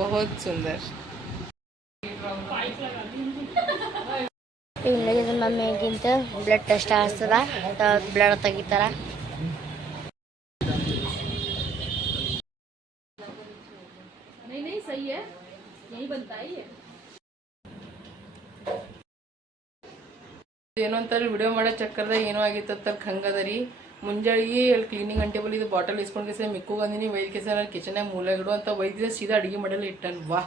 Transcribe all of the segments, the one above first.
बहुत सुंदर ಇಲ್ಲಿಗೆ ಮಮ್ಮಿಗಿಂತ ಬ್ಲಡ್ ಟೆಸ್ಟ್ ಆಗ್ತದ ಬ್ಲಡ್ ತೆಗಿತಾರ ಏನೋ ಅಂತಾರೆ ವಿಡಿಯೋ ಮಾಡೋ ಚಕ್ಕರ್ದಾಗ ಏನೋ ಆಗಿತ್ತು ಅಂತ ಹಂಗದ ರೀ ಮುಂಜಾಳಿಗೆ ಅಲ್ಲಿ ಕ್ಲೀನಿಂಗ್ ಅಂಟೇಬಲ್ ಇದು ಬಾಟಲ್ ಇಸ್ಕೊಂಡು ಕೇಸ ಮಿಕ್ಕು ಬಂದಿನಿ ಒಯ್ದು ಕೇಸ ನಾನು ಕಿಚನಾಗ ಮೂಲೆಗಿಡು ಅಂತ ಒಯ್ದಿದ್ದೆ ಸೀದಾ ಅಡುಗೆ ಮಾಡಲ್ಲ ಇಟ್ಟನು ವಾ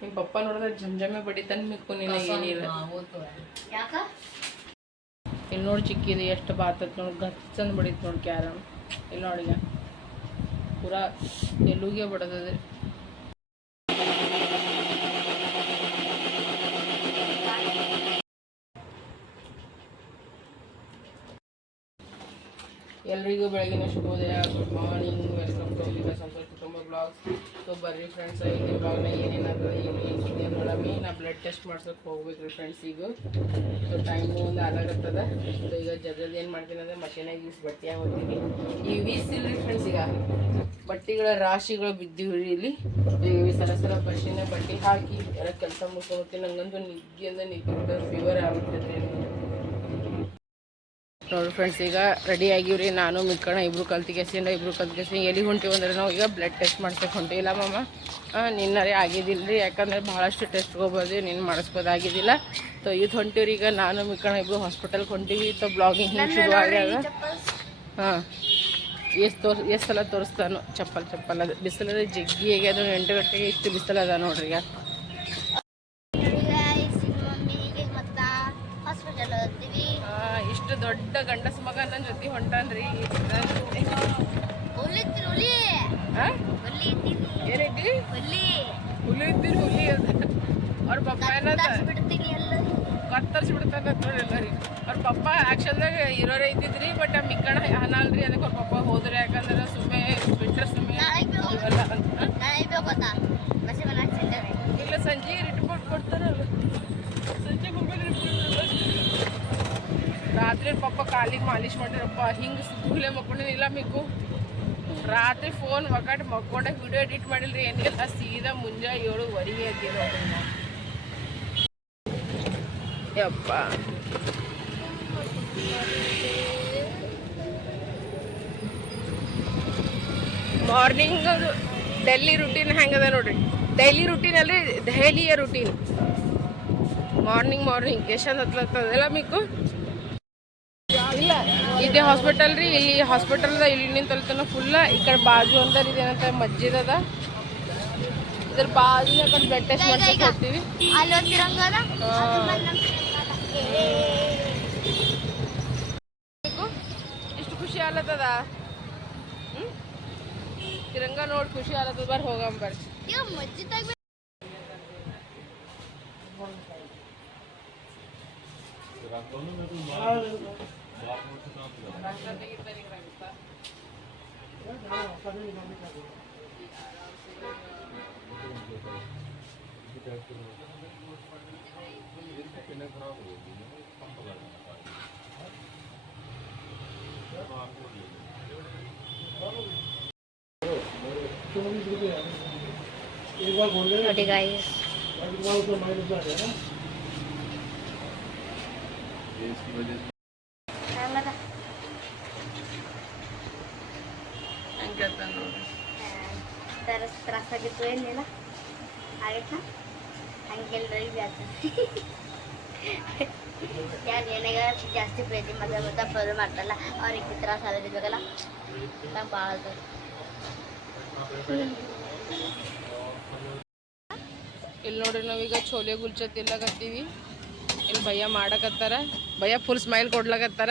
ನಿಮ್ಮ ಪಪ್ಪ ನೋಡಿದ್ರೆ ಜಂಜಮೆ ಬಡಿತಾನೆ ಮಿಕ್ಕು ನೀನು ಏನಿಲ್ಲ. ಯಾಕ? ಇಲ್ಲಿ ನೋಡಿ ಚಿಕ್ಕಿದೆ ಎಷ್ಟು ಬಾತತ್ ನೋಡಿ ಗಚ್ಚಂದು ಬಡಿತು ನೋಡಿ ಕ್ಯಾರಮ್. ಇಲ್ಲಿ ನೋಡಿ ಪೂರಾ ಎಲ್ಲಿಗೆ ಬಡದದೆ. ಎಲ್ರಿಗೂ ಬೆಳಗಿನ ಶುಭೋದಯ ಗುಡ್ ಮಾರ್ನಿಂಗ್ ವೆಲ್ಕಮ್ ಟು ಇಲ್ಲಿ ಸಂತೋಷ್ ಕುಟುಂಬ ಬ್ಲಾಗ್ ಸೊ ಬರ್ರಿ ಫ್ರೆಂಡ್ಸ್ ಇಲ್ಲಿ ಬ್ಲಾಗ್ನ ಏನೇನಾಗ್ತದೆ ಏನು ಏನು ಸುದ್ದಿ ನಾ ಬ್ಲಡ್ ಟೆಸ್ಟ್ ಮಾಡ್ಸೋಕೆ ಹೋಗ್ಬೇಕು ರೀ ಫ್ರೆಂಡ್ಸ್ ಈಗ. ಸೊ ಟೈಮು ಒಂದು ಆದಾಗತ್ತದ ಸೊ ಈಗ ಜಲ್ದಿ ಏನು ಮಾಡ್ತೀನಿ ಅಂದರೆ ಮಷೀನಾಗ ಈಸ್ ಬಟ್ಟೆ ಹೋಗ್ತೀನಿ ಈ ವೀಸ್ ಇಲ್ರಿ ಫ್ರೆಂಡ್ಸ್ ಈಗ. ಬಟ್ಟೆಗಳ ರಾಶಿಗಳು ಬಿದ್ದಿವಿ ರೀ ಇಲ್ಲಿ. ಈಗ ಸಲ ಸಲ ಮಷೀನ ಬಟ್ಟೆ ಹಾಕಿ, ಎಲ್ಲ ಕೆಲಸ ಮುಗಿಸ್ಕೊತೀನಿ ನಂಗಂತೂ ನಿದ್ದೆ ಅಂದ್ರೆ ನಿದ್ದೆ ಫೀವರ್ ಆಗ್ಬಿಟ್ಟಿದ್ರಿ ನೋಡಿ ಫ್ರೆಂಡ್ಸ್ ಈಗ ರೆಡಿ ಆಗಿವ್ರಿ. ನಾನು ಮಿಕ್ಕಣ ಇಬ್ರು ಕಲ್ತಿಗೆಸಿಂದ ಇಬ್ರು ಕಲ್ತಿಗೆಸಿ ಎಲ್ಲಿ ಹೊಂಟಿವಿ ಅಂದ್ರೆ ನಾವು ಈಗ ಬ್ಲಡ್ ಟೆಸ್ಟ್ ಮಾಡ್ಸಕ್ಕೆ ಹೊಂಟಿಲ್ಲ ಮಾಮ? ನಿನ್ನರೇ ಆಗಿದ್ದಿಲ್ಲ ರೀ ಯಾಕಂದ್ರೆ ಭಾಳಷ್ಟು ಟೆಸ್ಟ್ ಹೋಗ್ಬೋದು ನಿನ್ನ ಮಾಡಿಸ್ಬೋದಾಗಿದ್ದಿಲ್ಲ ತೊ ಇದು ಹೊಂಟಿವ್ರಿ. ಈಗ ನಾನು ಮಿಕ್ಕಣ ಇಬ್ರು ಹಾಸ್ಪಿಟಲ್ಗೆ ಹೊಂಟಿವಿ. ಸೊ ಬ್ಲಾಗಿಂಗ್ ಹಿಂಗೆ ಶುರು ಆಗ್ಯಾವ ಹಾಂ. ಎಷ್ಟು ತೋರ್ ಎಷ್ಟು ಸಲ ತೋರಿಸ್ತಾನು? ಚಪ್ಪಲ್ ಚಪ್ಪಲ್. ಅದು ಬಿಸಿಲದ ಜಗ್ಗಿ ಅದು ಎಂಟು ಗಂಟೆಗೆ ಇಷ್ಟು ಬಿಸಿಲದ ನೋಡ್ರಿ ಈಗ. ದೊಡ್ಡ ಗಂಡಸ ಮಗ ನನ್ನ ಜೊತೆ ಹೊಂಟಾನ್ರಿ ಏನೈತಿ ಹುಲಿ ಇದ್ದೀರಿ ಹುಲಿ. ಅಂತ ಅವ್ರ ಪಪ್ಪ ಏನದ ಕತ್ತರಿಸಿ ಬಿಡ್ತಾನ ನೋಡಿ ಎಲ್ಲರಿಗೆ. ಅವ್ರ ಪಪ್ಪ ಆ್ಯಕ್ಷನ್ದಾಗ ಇರೋರೇ ಇದ್ದಿದ್ರಿ ಬಟ್ ಆ ಮಿಕ್ಕಣ ಹನಲ್ರಿ ಅದಕ್ಕೆ ಅವ್ರ ಪಪ್ಪ ಹೋದ್ರಿ. ಯಾಕಂದ್ರೆ ಸುಮ್ಮನೆ ಬಿಟ್ಟರೆ ಸುಮ್ಮನೆ ಇವೆಲ್ಲ ಅಂತ ನಾಳೆ ಬೇಕತ್ತಾ ಮಸಿ ಮನೆ ಹಾಕ್ಸಿದ್ದಾರೆ ಇಲ್ಲ ಸಂಜೆ ರಿಪೋರ್ಟ್ ಕೊಡ್ತಾರಲ್ಲ ಸಂಜೆ ಮೊಬೈಲ್ ರಾತ್ರಿ ಪಪ್ಪ ಕಾಲಿಗೆ ಮಾಲಿಶ್ ಮಾಡಿರಪ್ಪ ಹಿಂಗೆ ಸುತ್ತಲೇ ಮಕ್ಕೊಂಡಿನಿಲ್ಲ ಮಿಕ್ಕು. ರಾತ್ರಿ ಫೋನ್ ಒಗಟ್ ಮಕ್ಕೊಂಡೆ ವಿಡಿಯೋ ಎಡಿಟ್ ಮಾಡಿಲ್ರಿ, ಏನಿಲ್ಲ, ಸೀದಾ ಮುಂಜಾ ಏಳುವರೆಗೆ ನಾವು ಯಪ್ಪ. ಮಾರ್ನಿಂಗ್ ಡೆಲ್ಲಿ ರುಟೀನ್ ಹೆಂಗದ ನೋಡ್ರಿ. ಡೈಲಿ ರುಟೀನ್ ಅಲ್ಲಿ ದೆಹಲಿಯ ರುಟೀನ್ ಮಾರ್ನಿಂಗ್ ಮಾರ್ನಿಂಗ್ ಎಷ್ಟೊಂದು ಹತ್ಲತ್ತದಲ್ಲ ಮಿಕ್ಕು? ಇದೇ ಹಾಸ್ಪಿಟಲ್ ರೀ. ಇಲ್ಲಿ ಹಾಸ್ಪಿಟಲ್ದ ಇಲ್ಲಿ ನಿಂತಲ್ತನ ಫುಲ್ಲ ಈ ಕಡೆ ಬಾಜು ಅಂತ ಇದೇನಂತ ಮಸ್ಜಿದ್ ಅದ. ಇದ್ರ ಬಾಜು ಕಡೆ ಬ್ಲಡ್ ಟೆಸ್ಟ್ ಮಾಡ್ಸಕ್ ಹೋಗ್ತೀವಿ. ಇಷ್ಟು ಖುಷಿ ಆಲತ್ತದ ಹ್ಮ್? ತಿರಂಗ ನೋಡಿ ಖುಷಿ ಆಲತ್ತದ ಬರ್ರಿ ಹೋಗಂ ಬರ್ರಿ. ಇವ್ ಮಜ್ಜಿದಾಗ ನೋಡಿ ಗಾಯ್ಸ್ ಹೆಂಗ್ ಕೇಳ್ತಾನ ನೋಡ್ರಿ ತರ ತ್ರಾಸಾಗಿತ್ತು ಏನಿಲ್ಲ ಆಗೈತಾ ಹಂಗೆಲ್ಲರಿಗೆ ಜಾಸ್ತಿ ಯಾರು ಏನಾಗ ಜಾಸ್ತಿ ಪ್ರೀತಿ ಮತ್ತೆ ಮತ್ತೆ ಫಾಲೋ ಮಾಡ್ತಾರಲ್ಲ. ಅವ್ರಿಗೆ ತ್ರಾಸ ಆಗಿರ್ಬೇಕಲ್ಲ ನಂಗೆ ಭಾಳ ಇಲ್ಲಿ ನೋಡ್ರಿ ನಾವೀಗ ಚೋಲೆ ಗುಲ್ಚ ತಿನ್ಲಕತ್ತೀವಿ ಇಲ್ಲಿ ಭಯ ಮಾಡಕತ್ತಾರ? ಭಯ ಫುಲ್ ಸ್ಮೈಲ್ ಕೊಡ್ಲಕತ್ತಾರ?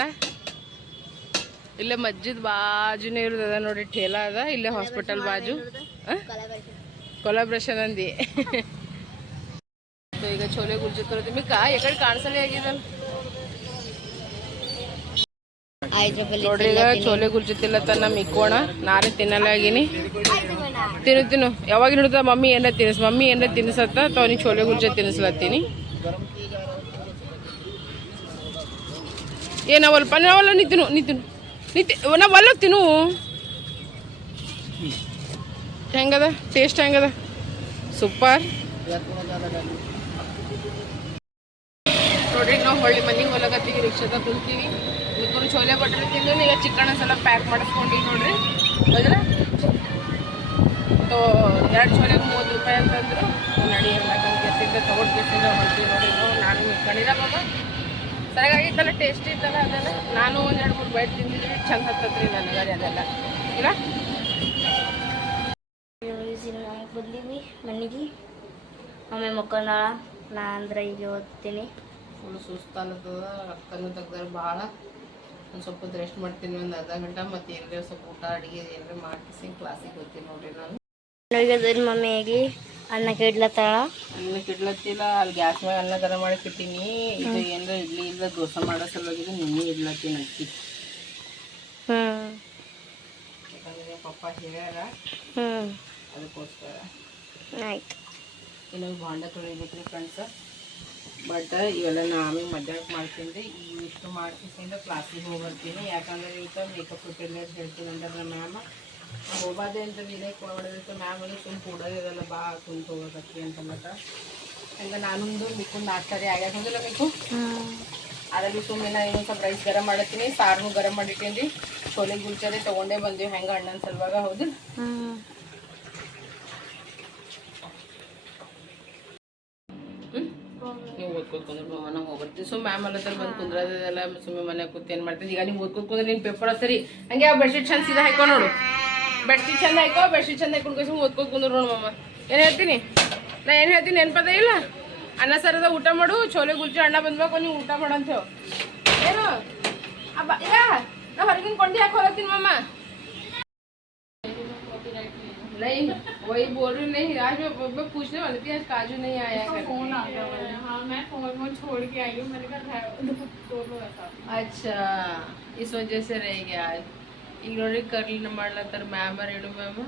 ಇಲ್ಲೇ ಮಜ್ಜಿದ ಬಾಜುನೇ ಇರುದದ ನೋಡ್ರಿ, ಠೇಲ ಅದ. ಇಲ್ಲೇ ಹಾಸ್ಪಿಟಲ್ ಬಾಜು. ಕೊಲಾಬ್ರೇಷನ್ ಅಂದಿ So ಈಗ ಛೋಲೆ ಗುಲ್ಚಾ ತರೋದು ಮಿಕ್ಕ ಎಕಡೆ ಕಾಣಿಸಲೇ ಆಗಿದಲ್ಲ ಐದು ರೂಪಾಯಿ ನೋಡ್ರಿ ಈಗ ಛೋಲೆ ಗುಲ್ಚಾ ತಿನ್ನತ್ತನ ಮಿಕ್ಕೋಣ ನಾರೇ ತಿನ್ನಲ್ಲ ಆಗಿನಿ ತಿನ್ನು ತಿನ್ನು ಯಾವಾಗ ಹಿಡಿದ ಮಮ್ಮಿ ಏನಾರ ತಿನ್ನಿಸ್ ಮಮ್ಮಿ ಏನಾರ ತಿನ್ನಿಸತ್ತ ತವನಿಗೆ ಛೋಲೆ ಗುಲ್ಚಾ ತಿನ್ನಿಸ್ಲತ್ತೀನಿ ಏ ನಾವಲ್ಪ ನಾವಲ್ಲ ನೀ ತಿನ್ನು ನೀ ತಿನ್ನು ನೀ ತಿ ನಾವಲ್ಲ ತಿನ್ನು ಹೆಂಗದ? ಟೇಸ್ಟ್ ಹೆಂಗದ? ಸೂಪರ್ ನೋಡ್ರಿ ನಾವು ಹೊಳ್ಳಿ ಮನೆಗೆ ಹೊಲಗತ್ತೀವಿ ರಿಕ್ಷಾದಾಗ ಕುಂತೀವಿ. ಇವತ್ತು ಚೋಲೆ ಬಟ್ರೆ ತಿಂದು ಈಗ ಚಿಕನ್ ಸಲ ಪ್ಯಾಕ್ ಮಾಡಿಸ್ಕೊಂಡಿ ನೋಡ್ರಿ. ಹೋದ್ರೆ ಎರಡು ಚೋಲೆ ಮೂವತ್ತು ರೂಪಾಯಿ ಅಂತಂದ್ರು. ನಡಿ ಎಲ್ಲ ತಗೊಂಡು ಕೆಸಿಂದ ನಾವು ನಾನು ಇಟ್ಕೊಂಡಿಲ್ಲ ಬಾಬಾ ಸರಿಯಾಗಿತ್ತಲ್ಲ ಟೇಸ್ಟಿ ಇತ್ತಲ್ಲ ಅದೆಲ್ಲ. ನಾನು ಒಂದೆರಡು ಎರಡು ಮೂರು ಬೈಟ್ ತಿಂದಿದ್ದೀನಿ ಚಂದ ಹತ್ತತ್ರಿ ನನಗೆ ಅದೆಲ್ಲ. ಇಲ್ಲ ಬಂದೀವಿ ಮನೆಗೆ. ಒಮ್ಮೆ ಮಕ್ಕಳ ನಾ ಅಂದ್ರೆ ಈಗ ಓದ್ತೀನಿ. ಫುಲ್ ಸುಸ್ತಾಲದ ರಕ್ತನೂ ತೆಗ್ದಾರ ಭಾಳ. ಒಂದು ಸ್ವಲ್ಪ ಹೊತ್ತು ರೆಸ್ಟ್ ಮಾಡ್ತೀನಿ ಒಂದು ಅರ್ಧ ಗಂಟೆ ಮತ್ತು ಏನಾರ ಸ್ವಲ್ಪ ಊಟ ಅಡುಗೆ ಏನಾರ ಮಾಡಿಸಿ ಕ್ಲಾಸಿಗೆ ಹೋಗ್ತೀನಿ ನೋಡ್ರಿ ನಾನು. ಮಮ್ಮಿಯಾಗಿ ಅನ್ನ ಕಿಡ್ಲತ್ತಾಳ? ಅನ್ನ ಕಿಡ್ಲತ್ತಿಲ್ಲ ಅಲ್ಲಿ ಗ್ಯಾಸ್ ಮೇಲೆ ಅನ್ನ ಗರಂ ಮಾಡಿ ಇಟ್ಟೀನಿ ಇದು ಏನಾರ ಇಡ್ಲಿ ಇಲ್ಲ ದೋಸೆ ಮಾಡೋ ಸಲುವಾಗಿ ನಿನ್ನೆ ಇಡ್ಲತ್ತೀನಿ ಅಕ್ಕಿ. ಹ್ಞೂ ಪಪ್ಪ ಹೇಳ್ಯಾರ ಹ್ಞೂ ಅದಕ್ಕೋಸ್ಕರ. ಆಯ್ತು. ಇನ್ನು ತೊಳಿಬೇಕು ತೊಳಿಬೇಕ್ರಿ ಫ್ರೆಂಡ್ಸ್ ಬಟ್ ಇವೆಲ್ಲ ನಾ ಆಮೇಲೆ ಮಧ್ಯಾಹ್ನಕ್ಕೆ ಮಾಡ್ತೀನಿ ರೀ ಇಷ್ಟು ಮಾಡ್ಕಿಸಿಂದ ಕ್ಲಾಸಿಗೆ ಹೋಗಿ ಯಾಕಂದ್ರೆ ಇವತ್ತು ಮೇಕಪ್ ಪ್ರಿಪೇರ್ ಹೇಳ್ತೀನಿ ಅಂದ್ರೆ ಮ್ಯಾಮ ಹೋಗೋದೇ ಅಂತ ವಿನಯ್ ಹೊಡೆದಿತ್ತು ಮ್ಯಾಮ್ ಅದು ಸುಮ್ಮ ಕೂಡೋದಿರಲ್ಲ ಬಾ ಕುಂತು ಹೋಗೋದಕ್ಕೆ ಅಂತಂದಟ ಹಂಗೆ ನಾನೊಂದು ಮಿಕ್ಕು ನಾಷ್ಟಾರಿ ಆಗ್ಯಾಕ ಹೋಗಿಲ್ಲ ಮಿಕ್ಕು? ಅದರಲ್ಲಿ ಸುಮ್ಮನೆ ಇನ್ನೊಂದು ಸ್ವಲ್ಪ ರೈಸ್ ಗರಂ ಮಾಡತ್ತೀನಿ ಸಾರನು ಗರಂ ಮಾಡಿಟ್ಟೀನಿ. ರೀ ಸೋಲೆ ಗುಲ್ಚರೆ ತೊಗೊಂಡೇ ಬಂದೀವಿ. ಹೆಂಗೆ ಅಣ್ಣನ ಸಲುವಾಗ, ಹೌದು? ನೀವು ಓದ್ಕೊತ ಕುಂದ್ರೆ ಮನೆಗೆ ಹೋಗ್ಬರ್ತೀವಿ ಸೊ ಮ್ಯಾಮ್ ಅಲ್ಲ ಬಂದು ಕುಂದ್ರದೆಲ್ಲ ಸುಮ್ಮನೆ ಮನೆ ಕೂತ್ ಏನು ಮಾಡ್ತೀನಿ ಈಗ ನೀವು ಓದ್ಕೊತ ಕುಂದ್ರೆ ನಿನ್ನ ಪೇಪರ್ ಸರಿ. ಹಂಗೆ ಆ ಬೆಡ್ಶೀಟ್ ಚಂದ ಸೀದಾ ಹಾಕೋ ನೋಡು. ಬೆಡ್ಶೀಟ್ ಚಂದ ಹಾಕೋ ಬೆಡ್ಶೀಟ್ ಚಂದ ಹಾಕೊಂಡು ಸುಮ್ಮನೆ ಓದ್ಕೊತ ಕುಂದ್ರು ನೋಡು ಮಮ್ಮ ಏನು ಹೇಳ್ತೀನಿ? ನಾ ಏನು ಹೇಳ್ತೀನಿ? ನೆನ್ಪದ ಇಲ್ಲ? ಅನ್ನ ಸರದ ಊಟ ಮಾಡು, ಚೋಲೆ ಗುಲ್ಚಿ ಅಣ್ಣ ಬಂದ್ಬೇಕು ನೀವು ಊಟ ಮಾಡು ಅಂತ ಹೇಳು. ಏನು? ಅಬ್ಬ, ಇಲ್ಲ. ನಾ ಹೊರಗಿನ ಕೊಂಡಿ ಹಾಕಿ ಹೊರತೀನಿ ಮಮ್ಮ नहीं वही बोल रही नहीं आज मैं, मैं पूछने वाली थी आज काजू नहीं आया तो फ़ोन आ गया हाँ अच्छा इस वजह से रह गया आज। इग्नोर कर ली नंबर तर मैम रेणु मैम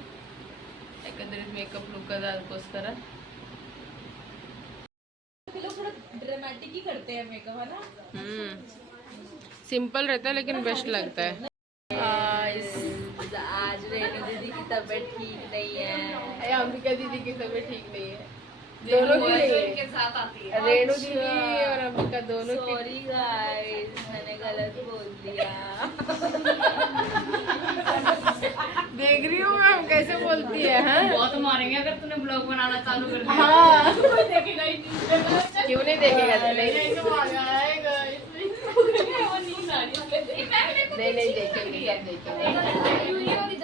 एक मेकअप लुक दादकोस्कर ड्रामेटिक ही करते सिंपल हम्म। रहता है लेकिन बेस्ट लगता है। आज रेणु दीदी की तबीयत ठीक अंबिका दीदी की तबीयत ठीक नहीं है दोनों की नहीं है रेणु दीदी और अंबिका दोनों की सॉरी गाइस मैंने गलत बोल दिया देख रही हूँ मैम कैसे बोलती है हाँ बहुत मारेंगे अगर तूने ब्लॉग बनाना चालू कर हाँ क्यों नहीं देखेगा तो नहीं नहीं नहीं देखेंगे सब देखेंगे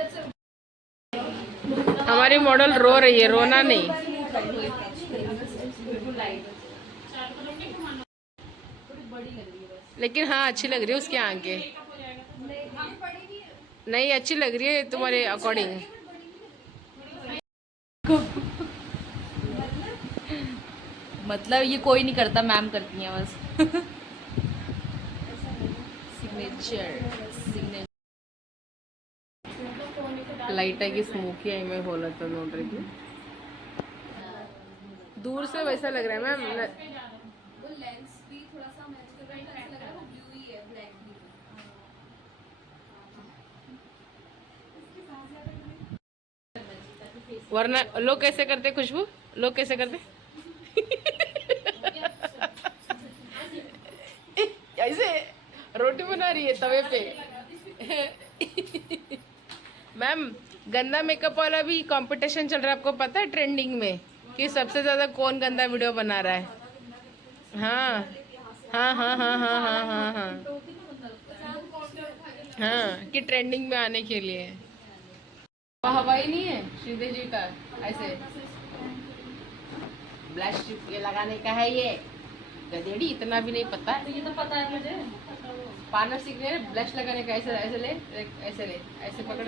हमारी मॉडल रो रही है, रोना नहीं। लेकिन हाँ अच्छी लग रही है उसके आगे। नहीं, अच्छी लग रही है तुम्हारे अकॉर्डिंग मतलब ये कोई नहीं करता मैम करती हैं बस। सिग्नेचर ಲೈಟಾಗಿ ಸ್ಮೋಕಿ ಐ में ಹೋಲತ್ತ ನೋಡ್ರಿ ಇದು दूर से वैसा लग रहा है मैम वरना लोग कैसे करते खुशबू लोग कैसे करते ऐसे रोटी बना रही है तवे पे मैम गंदा मेकअप वाला भी कंपटीशन चल रहा है आपको पता है ट्रेंडिंग में कि सबसे ज़्यादा कौन गंदा वीडियो बना रहा है? हाँ हाँ हाँ हाँ हाँ हाँ हाँ हाँ हाँ। कि ट्रेंडिंग में आने के लिए। हवाई नहीं है श्रीदेव जी का ऐसे। ब्लश ये लगाने का है ये। गदेड़ी इतना भी नहीं पता। ये तो पता है मुझे। पार्लर सीखने हैं ब्लश लगाने का ऐसे ऐसे ले ऐसे ले ऐसे पकड़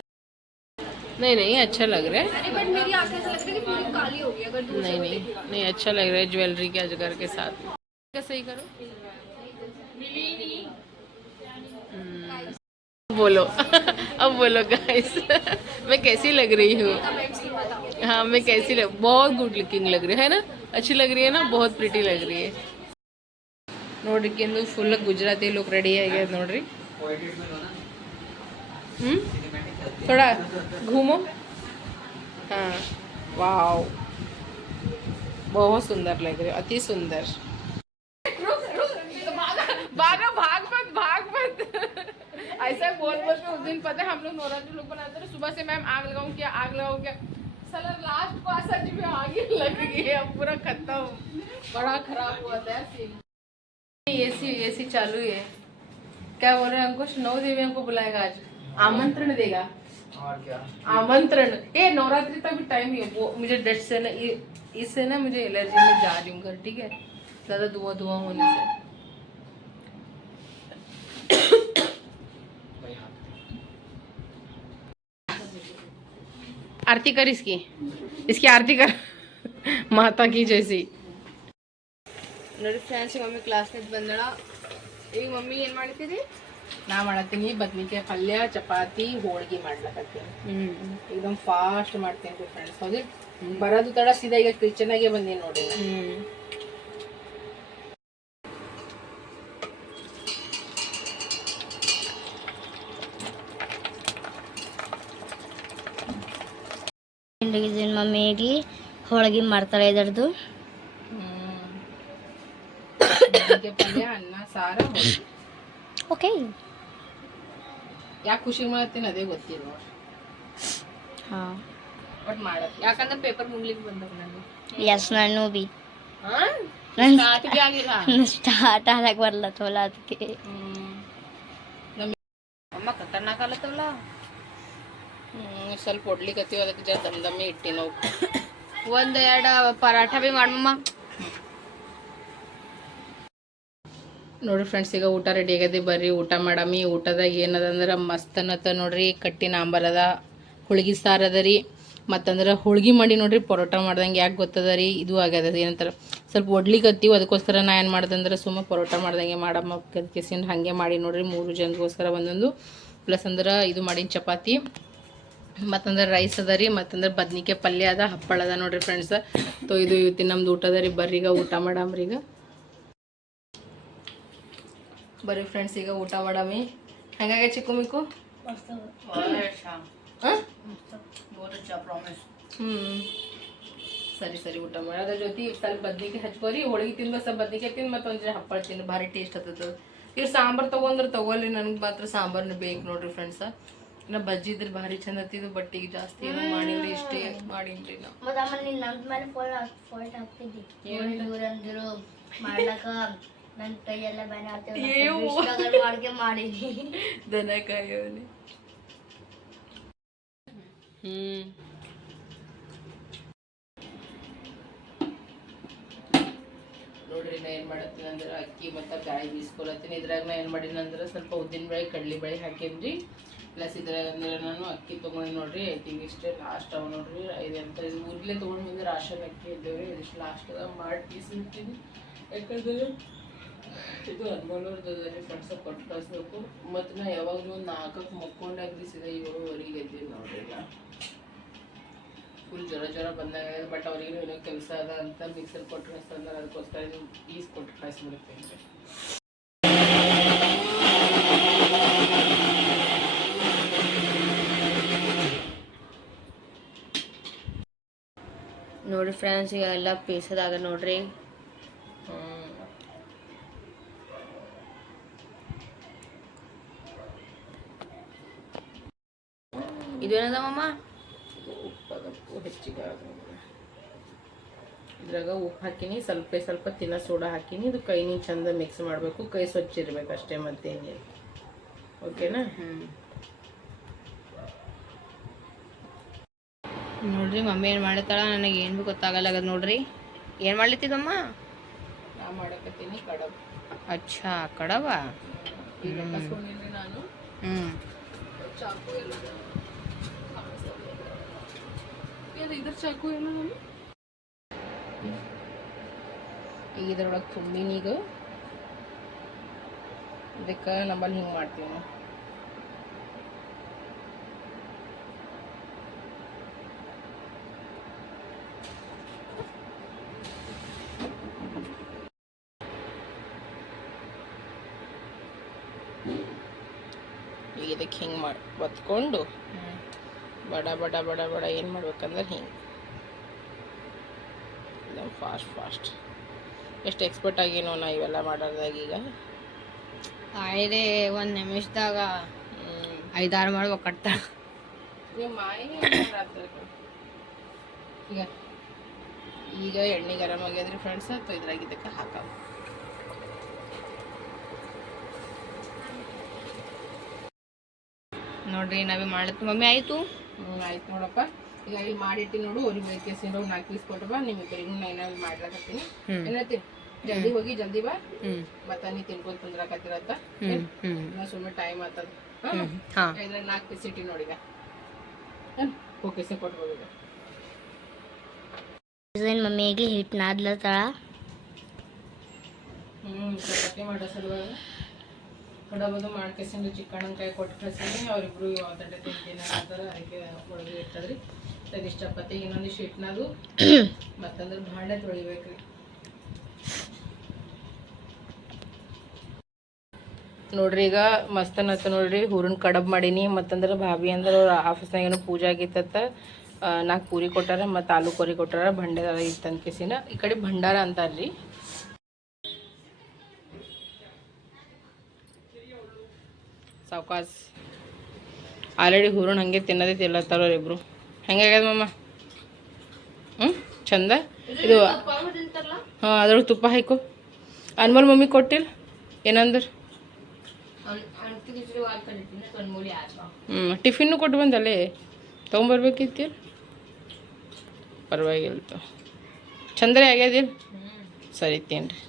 नहीं नहीं अच्छा लग रहा है बट मेरी आंखें ऐसा लग रहा है कि पूरी काली हो गई अगर नहीं नहीं नहीं अच्छा लग रहा है ज्वेलरी के अजगर के साथ क्या सही करो हम्म, बोलो अब बोलो गाइस मैं कैसी लग रही हूँ हाँ मैं कैसी लग बहुत गुड लुकिंग लग रही है ना अच्छी लग रही है ना बहुत प्रिटी लग रही है ನೋಡ್ರಿ ಕೆಂದು ಫುಲ್ ಗುಜರಾತಿ ಲುಕ್ ರೆಡಿ ಆಗ್ಯದ ನೋಡ್ರಿ ಹ್ಮ್ थोड़ा घूमो। हाँ वाओ। बहुत सुंदर लग रहे हो, अति सुंदर। भागा, भाग मत भाग मत। ऐसा बोल बोल के उस दिन पता है हम लोग नवरात्रि लोग बनाते थे, सुबह से मैम आग लगाऊँ क्या, आग लगाऊँ क्या। साला लास्ट को आशा जी में आग ही लग गई है, अब पूरा खत्म। बड़ा खराब हुआ था सीन एसी एसी चालू है क्या बोल रहे हैं अंकुश? नौ देवी हमको बुलाएगा आज। आमंत्रण देगा और क्या आमंत्रण ये नवरात्रि तक भी टाइम ही है वो मुझे डस्ट से ना ये- इससे ना मुझे एलर्जी में जा रही हूँ घर ठीक है ज़्यादा धुआं धुआं होने से भाई हाथ आरती कर इसकी इसकी आरती कर माता की जैसी ನೋಡಿ ಫ್ರೆಂಡ್ಸ್ ಮಮ್ಮಿ ಕ್ಲಾಸ್ನಿಂದ ಬಂದಳ ಈಗ ಮಮ್ಮಿ ಏನು ಮಾಡ್ತಿದ್ದಿ ನಾ ಮಾಡತ್ತೀನಿ ಬದ್ನಿಕಾಯಿ ಪಲ್ಯ ಚಪಾತಿ ಹೋಳ್ಗೆ ಮಾಡ್ಲಕತ್ತೀನಿ एकदम ಫಾಸ್ಟ್ ಮಾಡ್ತೀನಿ ರೀ ಫ್ರೆಂಡ್ಸ್ ಹೌದು ಬರೋದು ತಡ ಸೀದಾ ಈಗ ಕಿಚನಾಗೆ ಬಂದೀನಿ ನೋಡಿ ನಾನು. ಮಮ್ಮಿ ಈಗಲಿ ಹೋಳಿಗೆ ಮಾಡ್ತಾಳೆ ಇದರದು ಹ್ಮ್. ಬದ್ನಿಕಾಯಿ ಪಲ್ಯ ಅನ್ನ ಸಾರ ಹೋಳ್ಗೆ ಓಕೆ ಯಾಕೆ ಖುಷಿ ಮಾಡತ್ತೀನಿ ಅದೇ ಗೊತ್ತಿಲ್ಲ. ಹಾಂ. ಬಟ್ ಮಾಡತ್ತಿ ಯಾಕಂದ್ರೆ ಪೇಪರ್ ಮುಗ್ಲಿಕ್ಕೆ ಬಂದವ್ ನನಗೆ ಎಸ್ ನಾನು ಬಿ ಹಾಂ? ನನ್ ಸ್ಟಾರ್ಟಿಗೆ ಆಗಿಲ್ಲ? ಸ್ಟಾರ್ಟ್ ಆಗಕ್ಕೆ ಬರ್ಲತ್ತವಲ್ಲ ಅದಕ್ಕೆ ಅಮ್ಮ ಖತರ್ನಾಕ್ ಆಲತ್ತವಲ್ಲ ಸ್ವಲ್ಪ ಹೊಡ್ಲಿಕತ್ತೀವಿ ಅದಕ್ಕೆ ಜರ ದಮ್ ದಮ್ಮಿ ಇಟ್ಟಿ ನಾವು ಒಂದು ಎರಡು ಪರಾಠ ಬಿ ಮಾಡಮ್ಮ ನೋಡ್ರಿ ಫ್ರೆಂಡ್ಸ್ ಈಗ ಊಟ ರೆಡಿ ಆಗದೆ ಬರ್ರಿ, ಊಟ ಮಾಡಮಿ ಊಟದಾಗ ಏನದ ಅಂದ್ರೆ ಮಸ್ತ್ ಅನ್ನತ್ತ ನೋಡ್ರಿ, ಕಟ್ಟಿನ ಆಂಬರ್ ಅದ, ಹೋಳ್ಗಿ ಸಾರು ಅದ ರೀ. ಮತ್ತಂದ್ರೆ ಹೋಳ್ಗೆ ಮಾಡಿ ನೋಡ್ರಿ, ಪರೋಟ ಮಾಡ್ದಂಗೆ ಯಾಕೆ ಗೊತ್ತದ ರೀ ಇದು ಆಗ್ಯದ ಏನಂತಾರೆ? ಸ್ವಲ್ಪ ಒಡ್ಲಿಕತ್ತೀವಿ ಅದಕ್ಕೋಸ್ಕರ ನಾ ಏನು ಮಾಡ್ದಂದ್ರೆ ಸುಮ್ಮ ಪರೋಟ ಮಾಡ್ದಂಗೆ ಮಾಡಮ್ಮ ಕೆಸಿನ ಹಾಗೆ ಮಾಡಿ ನೋಡ್ರಿ, ಮೂರು ಜನಗೋಸ್ಕರ ಒಂದೊಂದು. ಪ್ಲಸ್ ಅಂದ್ರೆ ಇದು ಮಾಡಿನ ಚಪಾತಿ. ಮತ್ತಂದ್ರೆ ರೈಸ್ ಅದ ರೀ, ಮತ್ತಂದ್ರೆ ಬದ್ನಿಕಾಯಿ ಪಲ್ಯ ಅದ, ಹಪ್ಪಳ ಅದ ನೋಡ್ರಿ ಫ್ರೆಂಡ್ಸ್ ತೊ ಇದು ಇವತ್ತಿನ ನಮ್ದು ಊಟ ಅದ ರೀ ಬರ್ರಿ ಈಗ ಊಟ ಮಾಡಮ್ರಿ ಬರ್ರಿ ಫ್ರೆಂಡ್ಸ್ ಈಗ ಊಟ ಮಾಡಮಿ. ಹೆಂಗಾಗ ಚಿಕ್ಕು ಮಿಕ್ಕು? ಹ್ಮ್. ಹ್ಞೂ ಸರಿ ಸರಿ ಊಟ ಮಾಡಿ. ಅದ್ರ ಜೊತೆ ಸ್ವಲ್ಪ ಬದ್ನಿಕಾಯಿ ಹಚ್ಕೋರಿ. ಹೋಳಿಗೆ ತಿಂದು ಸ್ವಲ್ಪ ಬದ್ನಿಕಾಯಿ ತಿಂದು ಮತ್ತೆ ಒಂದ್ ಹಪ್ಪಳ ತಿನ್ನು ಭಾರಿ ಟೇಸ್ಟ್ ಹತ್ತದ. ಇವ್ರು ಸಾಂಬಾರು ತೊಗೊಂಡ್ರೆ ತಗೋಲಿ ನನಗೆ ಮಾತ್ರ ಸಾಂಬಾರ್ನ ಬೇಕು ನೋಡ್ರಿ ಫ್ರೆಂಡ್ಸ ನಾ ಬಜ್ಜಿ ಇದ್ರೆ ಭಾರಿ ಚಂದ ಹತ್ತಿದ್ದು ಬಟ್ ಈಗ ಜಾಸ್ತಿ ಮಾಡಿದ್ರಿ ಇಷ್ಟೇ ಮಾಡಿನ್ರಿ ನಾವು ಮಾಡ್ಲಕ್ಕ ನನ್ನ ಕೈಯೆಲ್ಲ ಮಾಡೀನಿ. ದನ ಕಾಯೋನಿ ಹ್ಮ್. ನೋಡ್ರಿ ನಾ ಏನು ಮಾಡತ್ತೀನಿ ಅಂದ್ರೆ ಅಕ್ಕಿ ಮತ್ತು ಕಾಯಿ ಬೀಸ್ಕೊಳತ್ತೀನಿ. ಇದ್ರಾಗ ನಾ ಏನು ಮಾಡೀನಿ ಅಂದ್ರೆ ಸ್ವಲ್ಪ ಉದ್ದಿನ ಬೇಳೆ ಕಡ್ಲಿ ಬೇಳೆ ಹಾಕೇನ್ರಿ. ಪ್ಲಸ್ ಇದ್ರಾಗ ಅಂದ್ರೆ ನಾನು ಅಕ್ಕಿ ತೊಗೊಂಡು ನೋಡ್ರಿ ಐತಿ ಇಷ್ಟೇ ಲಾಸ್ಟ್ ಅವ ನೋಡ್ರಿ. ಐದು ಅಂತ ಇದು ಊರ್ಲೇ ತೊಗೊಂಡು ಬಂದ್ರೆ ರಾಶನ್ ಅಕ್ಕಿ ಇದ್ದೇವ್ರಿ ಇದಿಷ್ಟು ಲಾಸ್ಟ್ ಅದ. ಮಾಡಿ ಪೀಸ್ ಇರ್ತೀನಿ ಯಾಕಂದ್ರೆ ಇದು ಹದಿನೇಳರದ್ದು ರೀ ಫ್ರೆಂಡ್ಸ್ ಕೊಟ್ಟು ಕಳಿಸ್ಬೇಕು ಮತ್ತು ನಾ ಯಾವಾಗಲೂ ಒಂದು ನಾಲ್ಕಕ್ಕೆ ಮಕ್ಕೊಂಡಾಗ್ರಿ ಸೀದಾ ಏಳುವರೆಗೆ ಎದ್ದೀವಿ ನೋಡ್ರಿ ಈಗ ಫುಲ್ ಜ್ವರ ಜ್ವರ ಬಂದಾಗ ಬಟ್ ಅವ್ರಿಗೆ ಏನೋ ಕೆಲಸ ಅದ ಅಂತ ಮಿಕ್ಸರ್ ಕೊಟ್ಟು ಕಳಿಸ್ತಂದ್ರೆ ಅದಕ್ಕೋಸ್ಕರ ಇದು ಪೀಸ್ ಕೊಟ್ಟು ಕಳಿಸ್ಬಿಡುತ್ತೆ ನೋಡಿ ಫ್ರೆಂಡ್ಸ್ ಈಗ ಎಲ್ಲ ಪೀಸದಾಗ ನೋಡ್ರಿ ಇದು ಉಪ್ಪು ಹೆಚ್ಚಿಗೆ. ಇದ್ರಾಗ ಉಪ್ಪು ಹಾಕಿನಿ ಸ್ವಲ್ಪ ಸ್ವಲ್ಪ ತಿನ್ನ ಸೋಡಾ ಹಾಕಿನಿ. ಇದು ಕೈನಿ ಚಂದ ಮಿಕ್ಸ್ ಮಾಡಬೇಕು. ಕೈ ಸ್ವಚ್ಛ ಇರ್ಬೇಕು ಅಷ್ಟೇ ಮತ್ತೇನಿಲ್ಲ. ಓಕೆನಾ ನೋಡ್ರಿ ಮಮ್ಮಿ ಏನು ಮಾಡತ್ತಾಳ ನನಗೆ ಏನು ಭೀ ಗೊತ್ತಾಗಲ್ಲ ನೋಡ್ರಿ. ಏನು ಮಾಡ್ಲಿತ್ತಿದಮ್ಮ? ನಾ ಮಾಡಕತ್ತೀನಿ ಕಡವ ಅಚ್ಚಾ ಕಡವ ಈಗ ಹ್ಮ್. ನಾನು. ಹ್ಞೂ ಏನು ಇದ್ರ ಚಾಕು ನಾನು ಈಗ ಇದ್ರೊಳಗೆ ತುಂಬಿನೀಗ ಇದಕ್ಕೆ ನಂಬಲ್ ಹಿಂಗೆ ಮಾಡ್ತೀವಿ ನಾವು. ಇದಕ್ಕೆ ಹಿಂಗೆ ಮಾಡಿ ಒತ್ಕೊಂಡು ಬಡ ಬಡ ಬಡ ಬಡ ಏನು ಮಾಡ್ಬೇಕಂದ್ರೆ ಹಿಂಗೆ. ಫಾಸ್ಟ್ ಫಾಸ್ಟ್ ಎಷ್ಟು ಎಕ್ಸ್ಪರ್ಟ್ ಆಗೇನೋ ನಾ ಇವೆಲ್ಲ ಮಾಡೋದಾಗ ಈಗ. ಆಯ್ದೆ ಒಂದು ನಿಮಿಷದಾಗ ಐದಾರು ಮಾಡ್ಬೇಕು ಕಟ್ಟ. ಈಗ ಈಗ ಎಣ್ಣೆ ಗರಂ ಆಗ್ಯಾದ್ರಿ ಫ್ರೆಂಡ್ಸ್ ಅಥವಾ ಇದ್ರಾಗಿದ್ದಕ್ಕೆ ಹಾಕವು ನೋಡ್ರಿ ನಾವೇ ಮಾಡತ್ ಮಮ್ಮಿ ಆಯಿತು? ಹ್ಞೂ ಆಯ್ತು ನೋಡಪ್ಪ. ಈಗ ಇಲ್ಲಿ ಮಾಡಿಟ್ಟು ನೋಡು ಅವ್ರಿಗೆ ಬೇಕೆ ಸಿಂಡ್ರು ನಾಲ್ಕು ಪೀಸ್ ಕೊಟ್ಟಪ್ಪ ಬಾ ನಿಮ್ಮಿಬ್ಬರಿಗೂ ನಾ ಏನಾದ್ರು ಮಾಡ್ಲಾಕತ್ತೀನಿ. ಹ್ಮ್. ಏನತ್ತಿ ಜಲ್ದಿ ಹೋಗಿ ಜಲ್ದಿ ಬಾ. ಮತ್ತ ಮತ್ತೆ ನೀ ತಿನ್ಕೊಂಡ್ ಕುಂದ್ರಾಕತ್ತಿರತ್ತ ಹ್ಞೂ ಸುಮ್ಮನೆ ಟೈಮ್ ಆತದ. ಇದ್ರಾಗ ನಾಲ್ಕು ಪೀಸ್ ಇಟ್ಟಿ ನೋಡಿಗ ಓಕೆ ಸರ್ ಕೊಟ್ಬೋದು ಮಮ್ಮಿಗೆ ಹಿಟ್ಟು ನಾದ್ಲತ್ತಾಳ? ಹ್ಞೂ ಹ್ಮ್ ಮಾಡೋ ಸಲುವಾಗಿ ಕಡಬದು ಮಾಡ್ಕೇಸಿಂದು ಚಿಕ್ಕಣ್ಣನ ಕೊಟ್ಟು ಕಳ್ಸೀನಿ ಅವ್ರಿಬ್ರು ಯಾವ್ದಡೆ ತಿಂತೀನಿ ಅದಕ್ಕೆ ಒಳಗೆ ಇರ್ತದ್ರಿ. ಇದಿಷ್ಟು ಚಪಾತಿ ಇನ್ನೊಂದು ಹಿಟ್ನದು ಮತ್ತಂದ್ರೆ ಭಾಂಡೆ ತೊಳಿಬೇಕ್ರಿ. ನೋಡ್ರಿ ಈಗ ಮಸ್ತನತ್ತ ನೋಡ್ರಿ. ಹೂರನ್ ಕಡಬ್ ಮಾಡೀನಿ. ಮತ್ತಂದ್ರೆ ಭಾಬಿ ಅಂದ್ರೆ ಅವ್ರ ಆಫೀಸ್ನಾಗ ಏನೋ ಪೂಜೆ ಆಗಿತ್ತತ್ತ ನಾಲ್ಕು ಪೂರಿ ಕೊಟ್ಟಾರ ಮತ್ತು ಆಲೂ ಕೊರಿ ಕೊಟ್ಟಾರ ಭಂಡಾರ ಇತ್ತಂತ ಕೇಸಿನ. ಈ ಕಡೆ ಭಂಡಾರ ಅಂತಾರ್ರಿ. ಸಾವ್ಕಾಸ್. ಆಲ್ರೆಡಿ ಹೂರಣ ಹಂಗೆ ತಿನ್ನೋದೇ ಇಬ್ಬರು ಇಬ್ರು. ಹೆಂಗಾಗ್ಯದ ಮಮ್ಮ ಹ್ಞೂ ಚಂದ? ಇದು ಹಾಂ, ಅದ್ರೊಳಗೆ ತುಪ್ಪ ಹಾಕು. ಅನ್ಮೋಲ್ ಮಮ್ಮಿ ಕೊಟ್ಟಿಲ್ಲ ಏನಂದ್ರೆ? ಹ್ಞೂ ಟಿಫಿನ್ನು ಕೊಟ್ಟು ಬಂದಲ್ಲೇ? ತೊಗೊಂಬರ್ಬೇಕಿತ್ತಿಲ್ಲ ಪರವಾಗಿಲ್ಲ ಚಂದ್ರೆ ಆಗ್ಯದಿಲ್ಲ ಸರಿ ತಿನ್ರಿ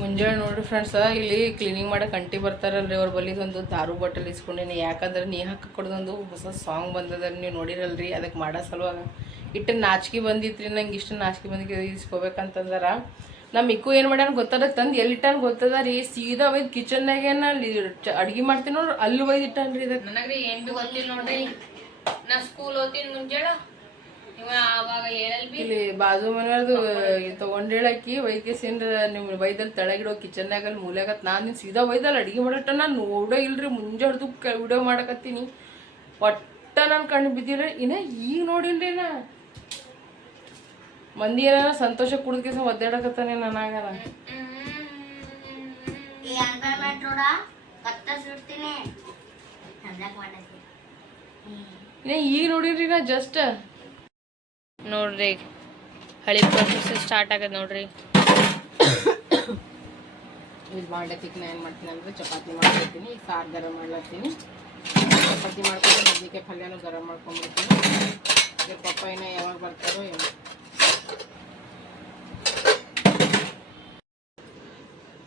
ಮುಂಜಾನೆ ನೋಡ್ರಿ ಫ್ರೆಂಡ್ಸ್ ಇಲ್ಲಿ ಕ್ಲೀನಿಂಗ್ ಮಾಡಕ್ಕೆ ಅಂಟಿ ಬರ್ತಾರಲ್ರಿ ಅವ್ರ ಬಲ್ಲಿ ಒಂದು ದಾರು ಬಾಟಲ್ ಇಸ್ಕೊಂಡೀನಿ. ಯಾಕಂದ್ರೆ ನೀ ಹಾಕಿ ಕೊಡೋದೊಂದು ಹೊಸ ಸಾಂಗ್ ಬಂದದ ನೀವು ನೋಡಿರಲ್ರಿ ಅದಕ್ಕೆ ಮಾಡೋ ಸಲುವಾಗ. ಇಟ್ಟು ನಾಚಿಕೆ ಬಂದಿತ್ರಿ, ನಂಗೆ ಇಷ್ಟು ನಾಚಿಕೆ ಬಂದಿಗೆ ಇಸ್ಕೋಬೇಕಂತಂದಾರ. ನಮ್ಮ ಮಿಕ್ಕು ಏನು ಮಾಡ್ಯಾನ ಗೊತ್ತದ? ತಂದು ಎಲ್ಲಿಟ್ಟಾನ ಗೊತ್ತದ ರೀ ಸೀದಾ ಒಯ್ದು ಕಿಚನ್ನಾಗೇನ ಅಡ್ಗೆ ಮಾಡ್ತೀನಿ ನೋಡ್ರಿ, ಅಲ್ಲಿ ಒಯ್ದು ರೀ ಇದಕ್ಕೆ ನನಗೆ ಏನು ಗೊತ್ತಿಲ್ಲ ನೋಡ್ರಿ. ನಾ ಸ್ಕೂಲ್ ಓದ್ತೀನಿ ಮುಂಜಾಳ ಇವ ಅವಾಗ ಹೇಳಲ್ ಬಿ ಇಲ್ಲಿ ಬಾಜು ಮನೆಯವ್ರದ್ದು ತೊಗೊಂಡೇಳಕ್ಕಿ ವೈದ್ಯಸೇನ್ರ ನಿಮ್ಮ ವೈದಲ್ಲಿ ತೆಳಗಿಡೋ ಕಿಚನ್ನಾಗ ಅಲ್ಲಿ ಮೂಲ್ಯಾಗತ್ ನಾನು ನಿನ್ ಸೀದಾ ವೈದಲ್ಲಿ ಅಡಿಗೆ ಮಾಡಟ್ಟ ನಾನು ನೋಡೋ ಇಲ್ರಿ ಮುಂಜಾಡ್ದು ವಿಡಿಯೋ ಮಾಡಕತ್ತೀನಿ. ಒಟ್ಟ ನಾನು ಕಣ್ಣು ಬಿದ್ದಿಲ್ಲ ಇನ್ನ ಈಗ ನೋಡಿಲ್ರಿ ನಾ ಮಂದಿ ಏನಾರ ಸಂತೋಷ ಕುಡ್ದಕ್ಕೆ ಒದ್ದಾಡಕತ್ತಾನೆ ಮಾಡಕ್ಕೆ ಇನ್ನ ಈಗ ನೋಡಿನ್ರಿ ನಾ ಜಸ್ಟ್ ನೋಡ್ರಿ. ಹಳಿ ಪ್ರೊಸೆಸ್ ಸ್ಟಾರ್ಟ್ ಆಗದ ನೋಡ್ರಿ. ಇದು ಮಾಡ್ಲತ್ತಿಕ್ ನಾ ಏನು ಮಾಡ್ತೀನಿ ಅಂದ್ರೆ ಚಪಾತಿ ಮಾಡ್ಕೊತೀನಿ ಸಾರು ಗರಂ ಮಾಡ್ಲತ್ತೀನಿ. ಚಪಾತಿ ಮಾಡ್ಕೊಂಡು ಬದ್ನಿಕಾಯಿ ಪಲ್ಯನೂ ಗರಂ ಮಾಡ್ಕೊಂಡ್ಬಿಡ್ತೀನಿ. ಪಪ್ಪಾಯಿನ ಯಾವಾಗ ಬರ್ತಾರೋ ಏನೋ.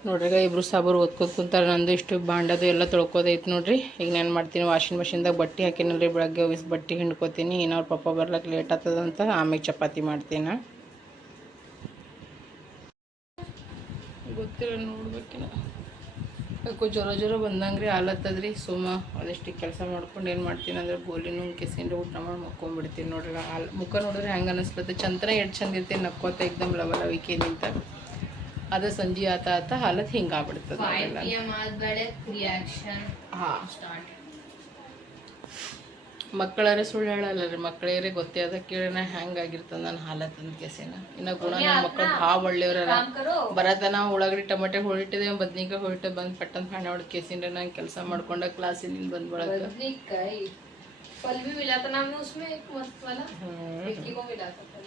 ನೋಡ್ರಿ ಇಬ್ಬರು ಸಾಬರು ಓದ್ಕೊತ ಕುಂತಾರೆ, ನಂದು ಇಷ್ಟು ಬಾಂಡದು ಎಲ್ಲ ತೊಳ್ಕೋದೈತೆ ನೋಡ್ರಿ. ಈಗ ನಾನು ಮಾಡ್ತೀನಿ ವಾಷಿಂಗ್ ಮಷಿನ್ದಾಗ ಬಟ್ಟೆ ಹಾಕಿನಲ್ರಿ, ಬೆಳಗ್ಗೆ ಒಯ್ಸಿ ಬಟ್ಟೆ ಹಿಂಡ್ಕೋತೀನಿ. ಇನ್ನು ಅವ್ರ ಪಪ್ಪ ಬರ್ಲಕ್ಕೆ ಲೇಟ್ ಆಗ್ತದಂತ ಆಮೇಲೆ ಚಪಾತಿ ಮಾಡ್ತೀನಿ. ಗೊತ್ತಿಲ್ಲ ನೋಡ್ಬೇಕಿನ ಯಾಕೋ ಜ್ವರ ಜ್ವರ ಬಂದಂಗ್ರಿ ಆಲತ್ತದ್ರಿ ಸುಮ್ಮ ಅದೆಷ್ಟು ಕೆಲಸ ಮಾಡ್ಕೊಂಡು ಏನು ಮಾಡ್ತೀನಿ ಅಂದ್ರೆ ಗೋಲಿನೂ ಕೆಸಿಂಡು ಊಟ ಮಾಡಿ ಮಕ್ಕೊಂಡ್ಬಿಡ್ತೀನಿ ನೋಡ್ರಿ ಹಾಲು. ಮುಖ ನೋಡಿದ್ರೆ ಹೆಂಗೆ ಅನಿಸ್ಲತ್ತೆ ಚಂದ್ರ ಎಷ್ಟು ಚಂದ ಇರ್ತೀನಿ ನಕ್ಕೋತ ಎಕ್ದಮ್ ಲವಲವಿಕೆ ನಿಂತ ಅದು ಸಂಜೆ ಆತ ಆತ ಹಾಲತ್ ಹಿಂಗೆ ಆಗ್ಬಿಡ್ತದೆ ಫೈವ್ ಪಿ ಎಮ್ ಆದ್ಮೇಲೆ ರಿಯಾಕ್ಷನ್ ಹಾಂ ಸ್ಟಾರ್ಟ್ ಮಕ್ಕಳಾರೆ ಸುಳ್ಳು ಹೇಳಲ್ಲ ರೀ ಮಕ್ಕಳೇರೆ ಗೊತ್ತೇ ಅದ ಕೇಳೋಣ ಹೆಂಗಾಗಿರ್ತದ ನನ್ನ ಹಾಲತ್ ಅಂತ ಕೆಸಿನ ಇನ್ನು ಗುಣ ನಮ್ಮ ಮಕ್ಕಳು ಭಾಳ ಒಳ್ಳೆಯವ್ರ ಬರತನ ಉಳ್ಳಾಗಡ್ಡಿ ಟೊಮೆಟೊ ಹೊಳಿಟ್ಟಿದೆ ಬದ್ನಿಕಾಯಿ ಹೊಳಿಟ್ಟು ಬಂದು ಪಟ್ಟಂತ ಹಣ ಹೊಡೆದು ಕೇಸಿಂದ ನಾನು ಕೆಲಸ ಮಾಡ್ಕೊಂಡ ಕ್ಲಾಸಿನಿಂದ ಬಂದ್ ಬಳಕ ಬದ್ನಿಕಾಯಿ फल भी मिला था नाम में उसमें एक मस्त वाला विक्की को मिला था फल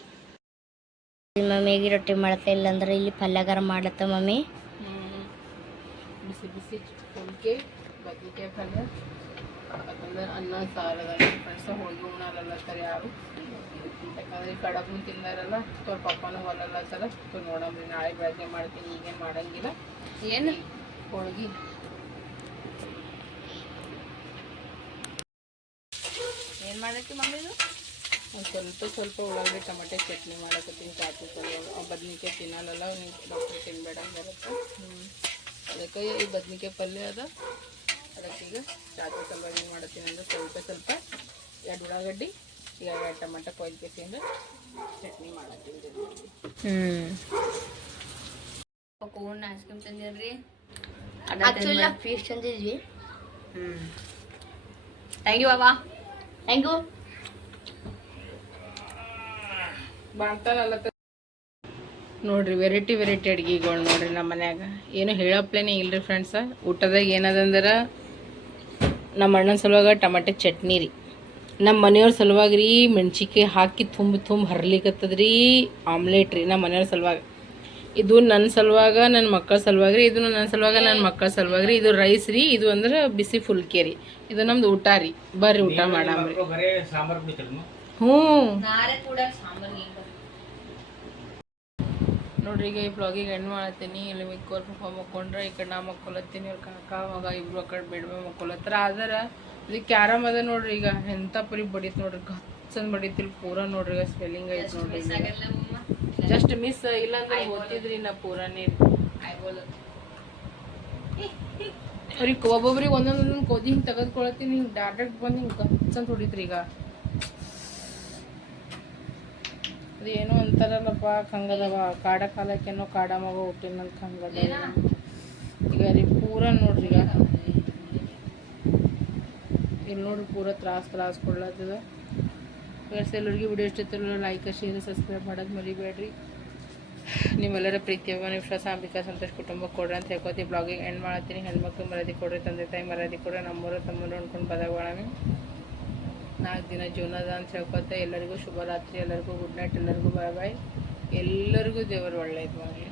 ಮಮ್ಮಿಗೆ ರೊಟ್ಟಿ ಮಾಡ್ತಾ ಇಲ್ಲ ಅಂದ್ರೆ ಇಲ್ಲಿ ಪಲ್ಯಗಾರ ಮಾಡ್ಲತ್ತ ಮಮ್ಮಿ. ಬಿಸಿ ಬಿಸಿ ಹೋಳಿಗೆ ಬದ್ನಿಕಾಯಿ ಪಲ್ಯ ಯಾಕಂದ್ರೆ ಅನ್ನ ಸಾರದ ಫ್ರೆಂಡ್ಸ್ ಹೋಳಿಗೆ ಸರಿ ಯಾರು. ಯಾಕಂದ್ರೆ ಈ ಕಡಬು ತಿಂದಾರಲ್ಲ ತೋರ್ ಪಪ್ಪನೂ ಒಲ್ಲತ್ತಾರ ಸೊ ನೋಡಮ್ರಿ ನಾಳೆ ಬೆಳಗ್ಗೆ ಮಾಡ್ತೀನಿ ಈಗೇನು ಮಾಡಂಗಿಲ್ಲ. ಏನು? ಹೋಳಿಗೆ. ಏನು ಮಾಡಕ್ಕೆ ಮಮ್ಮಿದು ಒಂದು ಸ್ವಲ್ಪ ಸ್ವಲ್ಪ ಉಳ್ಳಾಗಡ್ಡಿ ಟೊಮೆಟೊ ಚಟ್ನಿ ಮಾಡಕತ್ತೀನಿ ಚಾಚು ಪಲ್ಯ ಬದ್ನಿಕಾಯಿ ತಿನ್ನಲ್ಲ ಡಾಕ್ಟರ್ ತಿನ್ಬೇಡ ಬರುತ್ತೆ ಅದಕ್ಕೆ ಈ ಬದ್ನಿಕಾಯಿ ಪಲ್ಯ ಅದ. ಅದಕ್ಕೆ ಈಗ ಚಾಚು ಸಲುವಾಗಿ ಏನು ಮಾಡತ್ತೀನಿ ಅಂದ್ರೆ ಸ್ವಲ್ಪ ಸ್ವಲ್ಪ ಎರಡು ಉಳ್ಳಾಗಡ್ಡಿ ಈಗ ಎರಡು ಟೊಮೆಟೊ ಕೊಯ್ದು ಕೇಸಿಂದ ಚಟ್ನಿ ಮಾಡತ್ತೀನಿ ಹ್ಮ್. ಕೋನ್ ಐಸ್ ಕ್ರೀಮ್ ತಂದಿರ್ರಿ. ಆಕ್ಚುಲಿ ನಾವು ಫೀಸ್ ತಂದಿದ್ವಿ ಹ್ಞೂ ಥ್ಯಾಂಕ್ ಯು ಬಾಬಾ ಥ್ಯಾಂಕ್ ಯು ನೋಡ್ರಿ ವೆರೈಟಿ ವೆರೈಟಿ ಅಡ್ಗೆಗಳು ನೋಡ್ರಿ ನಮ್ಮ ಮನ್ಯಾಗ. ಏನು ಹೇಳಪ್ಲೇನೆ ಇಲ್ರಿ ಫ್ರೆಂಡ್ಸ ಊಟದಾಗ ಏನದಂದ್ರೆ ನಮ್ಮ ಅಣ್ಣನ ಸಲುವಾಗ ಟಮಾಟೆ ಚಟ್ನಿ ರೀ. ನಮ್ಮ ಮನೆಯವ್ರ ಸಲುವಾಗಿ ರೀ ಮೆಣ್ಸಿಕಾಯಿ ಹಾಕಿ ತುಂಬ ತುಂಬ ಹರ್ಲಿಕ್ಕತ್ತದ್ರಿ ಆಮ್ಲೆಟ್ ರೀ ನಮ್ಮ ಮನೆಯವ್ರ ಸಲುವಾಗಿ. ಇದು ನನ್ನ ಸಲುವಾಗ ನನ್ನ ಮಕ್ಕಳ ಸಲುವಾಗಿ ರೀ ಇದು ನನ್ನ ಸಲುವಾಗ ನನ್ನ ಮಕ್ಕಳ ಸಲುವಾಗಿ ರೀ. ಇದು ರೈಸ್ ರೀ ಇದು ಅಂದ್ರೆ ಬಿಸಿ ಫುಲ್ಕೆ ರೀ. ಇದು ನಮ್ದು ಊಟ ರೀ. ಬರ್ರಿ ಊಟ ಮಾಡಾಮ್ರಿ. ಹ್ಞೂ ನಾರೇ ಕೂಡ ಸಾಂಬಾರ್ ಏನು ನೋಡ್ರಿ ಈಗ ಈ ಬ್ಲಾಗಿಗೆ ಎಂಡ್ ಮಾಡತ್ತೀನಿ ಇಲ್ಲಿ ಮಿಕ್ಕೋರ್ ಪಾಪ ಮಕ್ಕೊಂಡ್ರೆ ಈ ಕಡೆ ನಾ ಮಕ್ಕೊಲತ್ತೀನಿ ಇವ್ರ ಕಾಕ ಮಗ ಇಬ್ರು ಆ ಕಡೆ ಬೆಡ್ಮೆ ಮಕ್ಕೊಲತ್ತರ ಆದ್ರ ಇದು ಕ್ಯಾರಮ್ ಅದ ನೋಡ್ರಿ ಈಗ ಎಂತ ಪರಿ ಬಡಿತ್ ನೋಡ್ರಿ ಗಚ್ಚಂದ್ ಬಡಿತಿಲ್ ಪೂರ ನೋಡ್ರಿ ಈಗ ಸ್ಪೆಲ್ಲಿಂಗ್ ಐತ್ ನೋಡ್ರಿ ಜಸ್ಟ್ ಮಿಸ್ ಇಲ್ಲಾಂದ್ರೆ ಓದ್ತಿದ್ರಿ ನಾ ಪೂರಾನೇ. ಅವ್ರಿಗೆ ಒಬ್ಬೊಬ್ರಿಗೆ ಒಂದೊಂದೊಂದು ಕೋದಿ ಹಿಂಗೆ ತೆಗೆದುಕೊಳತ್ತೀನಿ ಹಿಂಗೆ ಡೈರೆಕ್ಟ್ ಬಂದು ಹಿಂಗೆ ಗಚ್ಚಂತ ಹೊಡಿತ್ರಿ ಈಗ. ಅದು ಏನೋ ಅಂತಾರಲ್ಲಪ್ಪ ಕಂಗದವ. ಕಾಡ ಕಾಲಕ್ಕೇನೋ ಕಾಡ ಮಗ ಹುಟ್ಟಿನಂತ ಕಂಗದ. ಈಗ ರೀ ಪೂರ ನೋಡ್ರಿ ಈಗ. ಇಲ್ಲಿ ನೋಡ್ರಿ ಪೂರ ತ್ರಾಸ್ ತ್ರಾಸ್ ಕೊಡ್ಲತ್ತದ ಫ್ರೆಂಡ್ಸ್ ಎಲ್ಲರಿಗೂ ವಿಡಿಯೋ ಇಷ್ಟ ಲೈಕ್ ಶೇರ್ ಸಬ್ಸ್ಕ್ರೈಬ್ ಮಾಡೋದು ಮರಿಬೇಡ್ರಿ. ನಿಮ್ಮೆಲ್ಲರ ಪ್ರೀತಿ ಅಭಿಮಾನ ವಿಶ್ವಾಸ, ಅಂಬಿಕಾ, ಸಂತೋಷ್ ಕುಟುಂಬ ಕೊಡ್ರಿ ಅಂತ ಹೇಳ್ಕೊತಿ ಬ್ಲಾಗಿಂಗ್ ಎಂಡ್ ಮಾಡ್ತೀನಿ. ಹೆಣ್ಮಕ್ಳು ಮರ್ಯಾದೆ ಕೊಡ್ರಿ, ತಂದೆ ತಾಯಿ ಮರ್ಯಾದೆ ಕೊಡ್ರಿ. ನಮ್ಮೂರು ತಮ್ಮೂರು ಅನ್ಕೊಂಡು ಬದಗೊಳಮಿ ನಾಲ್ಕು ದಿನ ಜೀವನದ ಅಂತ ಹೇಳ್ಕೊತ ಎಲ್ಲರಿಗೂ ಶುಭರಾತ್ರಿ, ಎಲ್ಲರಿಗೂ ಗುಡ್ ನೈಟ್ ಎಲ್ಲರಿಗೂ ಬಾಯ್ ಬಾಯ್ ಎಲ್ಲರಿಗೂ ದೇವರು ಒಳ್ಳೆಯದು ಮಾಡಲಿ